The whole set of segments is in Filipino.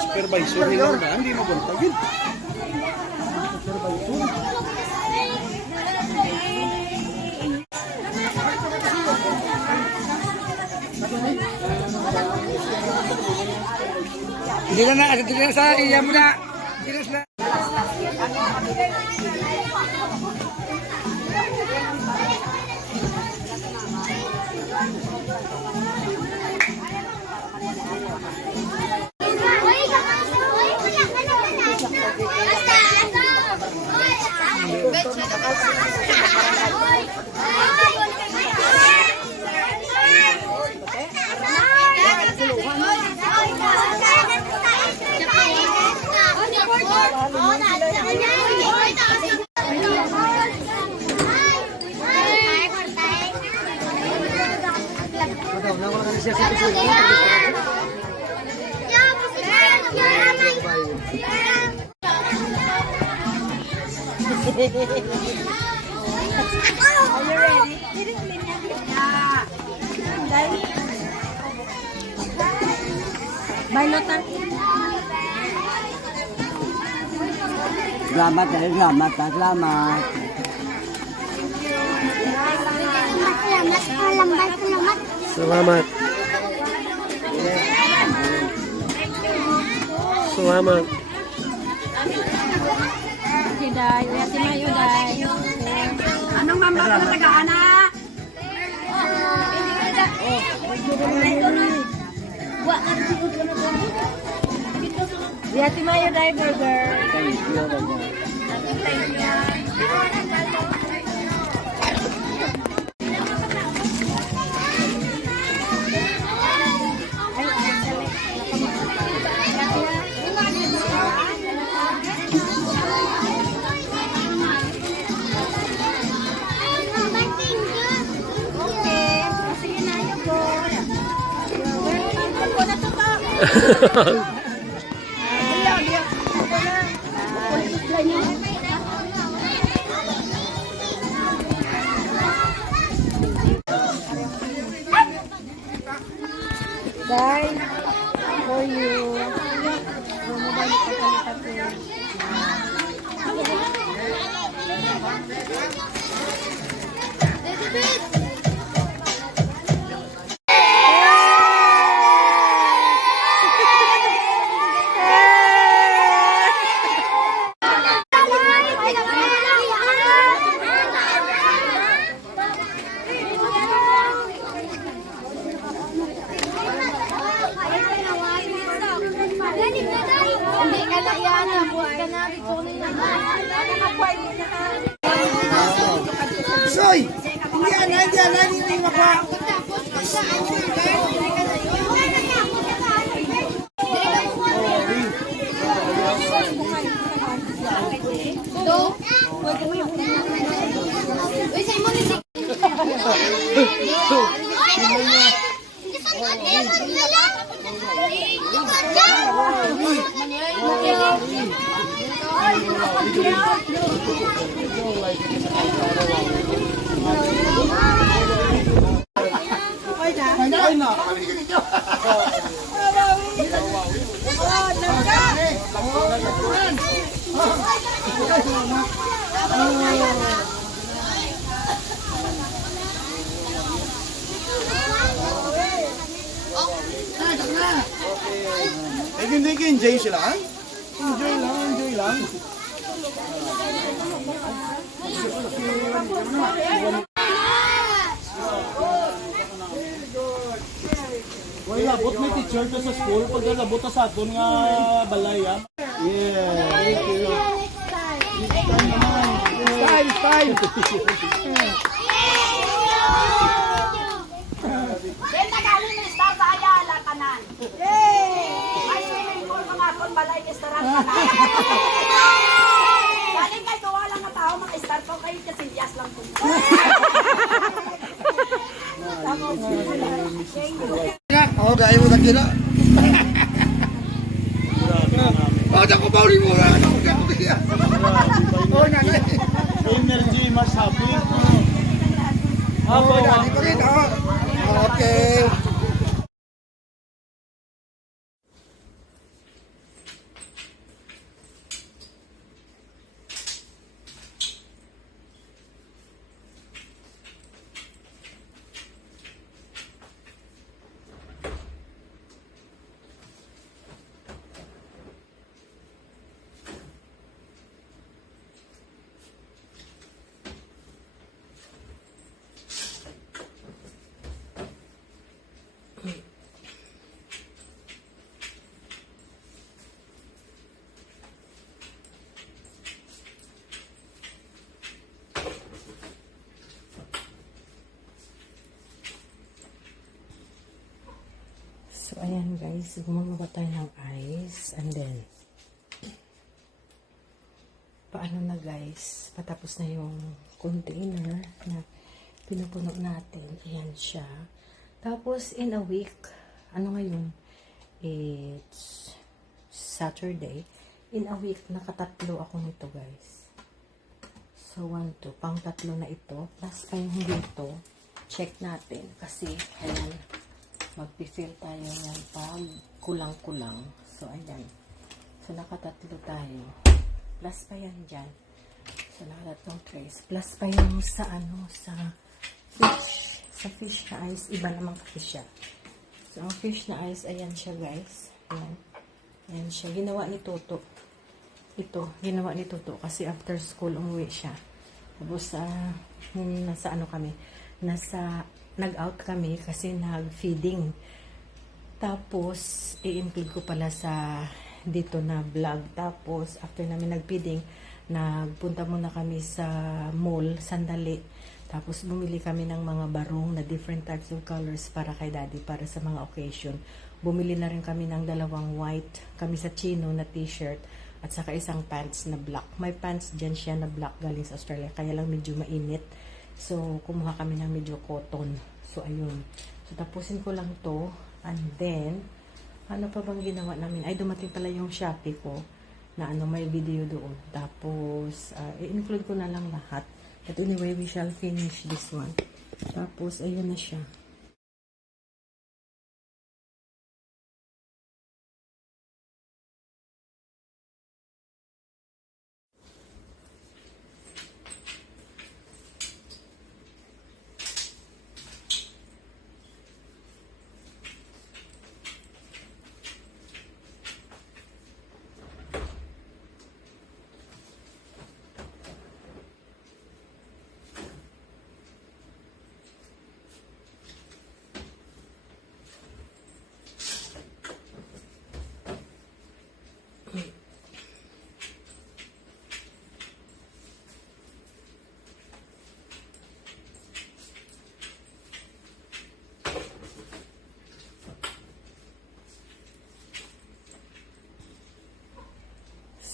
supervisor nila na, hindi mo bantagin. Hindi na sa iya mo na. Hindi na. Bailotan. Selamat, selamat, selamat. Salamat. Salamat. Day, Ate Mayo, Day. Anong mamba ka na taga-ana? Ate Mayo, Day, burger. Thank you. Thank you. Bye for you. Hindi ka na yan. Buhat ka na. Soy! Hindi maka. Enjoy sila. Enjoy lang. Wala, labot may teacher ka sa school. Pag labot sa aton nga balay, ha? Yeah, thank you. Time. Benta galing ng star sa Ayala, kanan. Ay, swimming pool ka nga kung balay restaurant ka na. Galing kay tuwa lang na tao, mag-start ko kayo kasi yes lang kung. Oh, gaya mo na kila. Oh, ako ba ulit mo na? Oh, nanay. Energy, mas happy. Oh, dali ko rin. Okay. guys, gumagawa tayo ng ice and then paano na guys, patapos na yung container na pinupuno natin. Ayan siya. Tapos in a week, ano ngayon? It's Saturday. In a week, nakatatlo ako nito guys. So 1, 2, pang tatlo na ito. Plus pa yung dito. Check natin kasi ayan, magpifill tayo yan pag kulang-kulang. So ayan. So nakatatlo tayo. Plus pa yan dyan. So nakatatlong trays. Plus pa yung sa ano, sa fish. Sa fish na ice, iba namang fish siya. So ang fish na ice, ayan siya guys. Ayan. Ayan siya. Ginawa ni Toto. Ito, ginawa ni Toto kasi after school umuwi siya. Tapos nasa ano kami, nag-out kami kasi nag-feeding. Tapos i-include ko pala sa dito na vlog. Tapos after namin nag-feeding, nagpunta muna kami sa mall sandali. Tapos bumili kami ng mga barong na different types of colors para kay daddy, para sa mga occasion. Bumili na rin kami ng 2 white, kami sa chino na t-shirt, at saka isang pants na black. May pants dyan siya na black galing sa Australia, kaya lang medyo mainit. So, kumuha kami ng medyo cotton. So, ayun. So, tapusin ko lang to. And then, ano pa bang ginawa namin? Ay, dumating pala yung Shopee ko na ano, may video doon. Tapos, i-include ko na lang lahat. But anyway, we shall finish this one. Tapos, ayun na siya.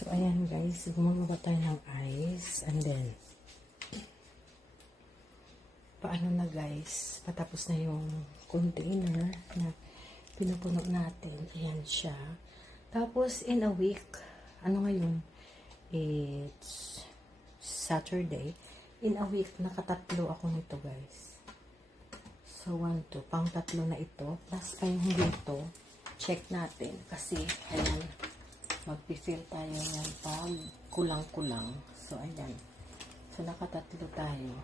So, ayan guys, gumagawa tayo ng ice and then paano na guys, patapos na yung container na pinupuno natin. Ayan siya. Tapos in a week, ano ngayon? It's Saturday. In a week, nakatatlo ako nito guys. So 1, 2, pang tatlo na ito. Plus pa yung dito. Check natin kasi ayan, magpifill tayo yan pag kulang-kulang. So, ayan. So, nakatatlo tayo.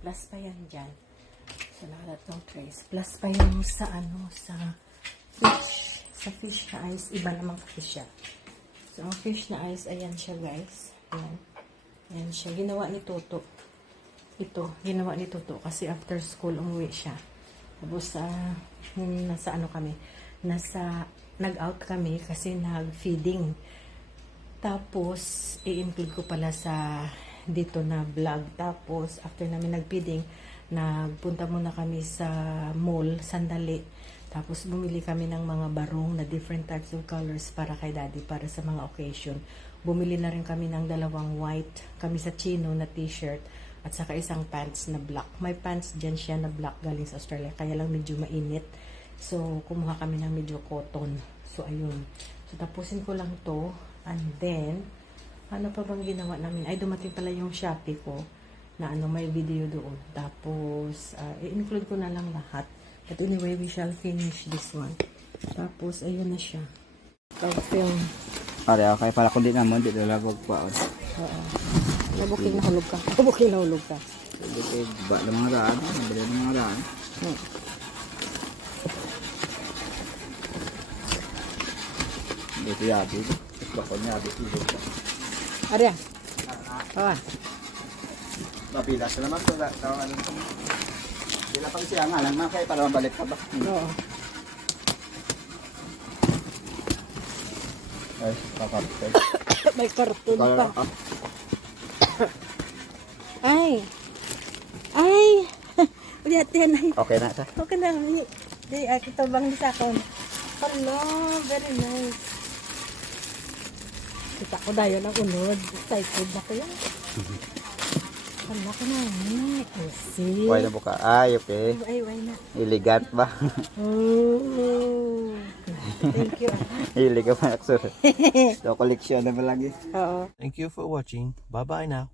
Plus pa yan dyan. So, nakatatlong trays. Plus pa yung sa ano, sa fish. Sa fish na ice, iba namang fish siya. So, ang fish na ice, ayan siya guys. Ayan. Ayan siya. Ginawa ni Toto. Ito, ginawa ni Toto kasi after school umuwi siya. Tapos, nasa ano kami, nag-out kami kasi nag-feeding. Tapos, i-include ko pala sa dito na vlog. Tapos, after namin nag-feeding, nagpunta muna kami sa mall sandali. Tapos, bumili kami ng mga barong na different types of colors para kay daddy, para sa mga occasion. Bumili na rin kami ng 2 white, kami sa chino na t-shirt, at saka isang pants na black. May pants dyan siya na black galing sa Australia, kaya lang medyo mainit. So, kumuha kami ng medyo cotton. So, ayun. So, tapusin ko lang to. And then, ano pa bang ginawa namin? Ay, dumating pala yung Shopee ko na ano, may video doon. Tapos, i-include ko na lang lahat. But anyway, we shall finish this one. Tapos, ayun na siya. Film. Pare, okay. Para kung di naman, di lalagog pa. Oo. Nabuking nahulog ka. Nabuking nahulog ka. Ba ng mga raan. Bala ng mga raan. Dito yabi. Bakon yabi. Arya. Bawa. Mapilas naman ito. Bila pang siya nga lang. Kaya para mabalik ka ba? Oo. Ay, kakapit. May karton pa. Ay. Ay. Ulihat yan. Okay na ito. Okay na. Di, kita bang di sa akong. Hala, very nice. Kita ko dayo ng unod. Excited na ko yan. Hala ko na. See? Why na buka? Ay, okay. Ay, why na? Elegant ba? Oh. Thank you. Elegant ba? So, koleksyon na ba lagi? Oo. Thank you for watching. Bye-bye now.